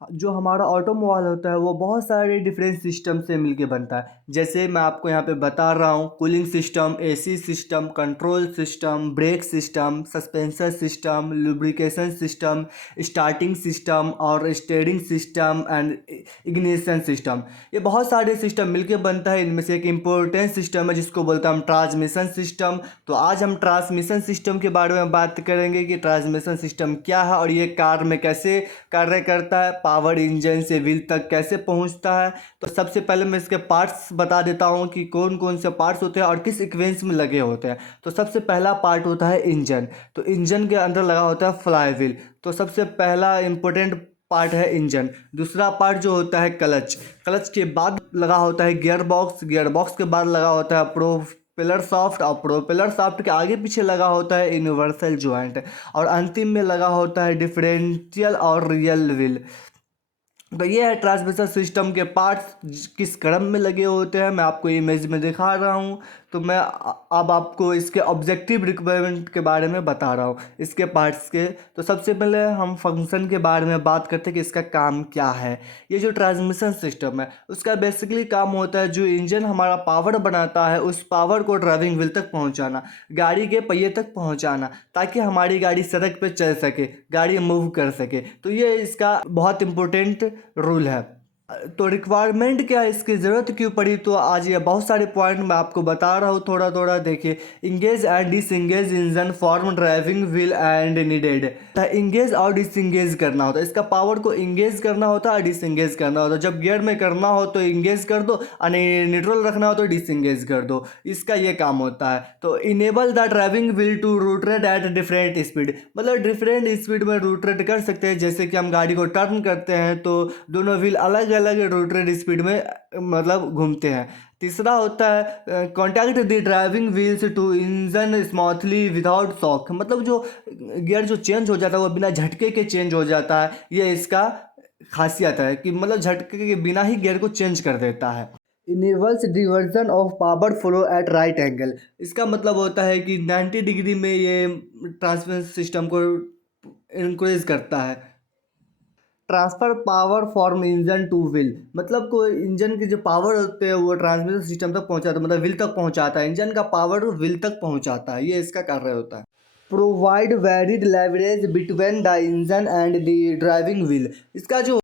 जो हमारा ऑटोमोबाइल होता है वो बहुत सारे डिफरेंट सिस्टम से मिलके बनता है। जैसे मैं आपको यहाँ पे बता रहा हूँ, cooling system, AC system, control system, brake system, suspension system, lubrication system, starting system और steering system and ignition system. ये बहुत सारे सिस्टम मिलके बनता है। इनमें से एक इम्पोर्टेंट सिस्टम है जिसको बोलते हैं हम ट्रांसमिशन सिस्टम। तो आज हम ट्रांसमिशन सिस्टम के बारे में बात करेंगे कि ट्रांसमिशन सिस्टम क्या है और ये कार में कैसे कार्य करता है, पावर इंजन से व्हील तक कैसे पहुंचता है। तो सबसे पहले मैं इसके पार्ट्स बता देता हूं कि कौन कौन से पार्ट्स होते हैं और किस इक्वेंस में लगे होते हैं। तो सबसे पहला पार्ट होता है इंजन। तो इंजन के अंदर लगा होता है फ्लाई व्हील। तो सबसे पहला इंपॉर्टेंट पार्ट है इंजन। दूसरा पार्ट जो होता है क्लच। क्लच के बाद लगा होता है गियर बॉक्स। गियर बॉक्स के बाद लगा होता है प्रोपेलर शाफ्ट और प्रोपेलर शाफ्ट के आगे पीछे लगा होता है यूनिवर्सल जॉइंट और अंतिम में लगा होता है डिफरेंशियल और रियल व्हील। तो ये है ट्रांसमिशन सिस्टम के पार्ट्स किस क्रम में लगे होते हैं, मैं आपको इमेज में दिखा रहा हूँ। तो मैं अब आपको इसके ऑब्जेक्टिव रिक्वायरमेंट के बारे में बता रहा हूँ, इसके पार्ट्स के। तो सबसे पहले हम फंक्शन के बारे में बात करते हैं कि इसका काम क्या है। ये जो ट्रांसमिशन सिस्टम है उसका बेसिकली काम होता है, जो इंजन हमारा पावर बनाता है उस पावर को ड्राइविंग व्हील तक पहुँचाना, गाड़ी के पहिए तक पहुँचाना, ताकि हमारी गाड़ी सड़क पर चल सके, गाड़ी मूव कर सके। तो ये इसका बहुत इम्पोर्टेंट रूल है। तो रिक्वायरमेंट क्या है, इसकी ज़रूरत क्यों पड़ी, तो आज ये बहुत सारे पॉइंट मैं आपको बता रहा हूँ थोड़ा थोड़ा। देखिए, engage and disengage engine form driving wheel and needed. Engage और डिसंगेज करना होता है, इसका पावर को इंगेज करना होता है और डिसंगेज करना होता है। जब गियर में करना हो तो इंगेज कर दो और न्यूट्रल रखना हो तो डिसंगेज कर दो, इसका ये काम होता है। तो enable the driving wheel to rotate at different speed, मतलब डिफरेंट स्पीड में रोटेट कर सकते हैं। जैसे कि हम गाड़ी को टर्न करते हैं तो दोनों व्हील अलग अलग रोटेट स्पीड में मतलब घूमते हैं। तीसरा होता है contact the driving wheels to engine smoothly without shock, मतलब जो गियर जो चेंज हो जाता है वो बिना झटके के चेंज हो जाता है। ये इसका खासियत है कि मतलब झटके के बिना ही गियर को चेंज कर देता है। Enables diversion of power flow at right angle, इसका मतलब होता है कि 90 डिग्री में ये ट्रांसमिशन सिस्टम को इंक्रीज करता है। Transfer power from engine two wheel, मतलब कोई इंजन के जो पावर होते हैं वो ट्रांसमिशन सिस्टम तक पहुंचाता है, मतलब व्हील तक पहुंचाता है। इंजन का पावर व्हील तक पहुंचाता है, ये इसका कार्य होता है। Provide varied leverage between the engine and the driving wheel, इसका जो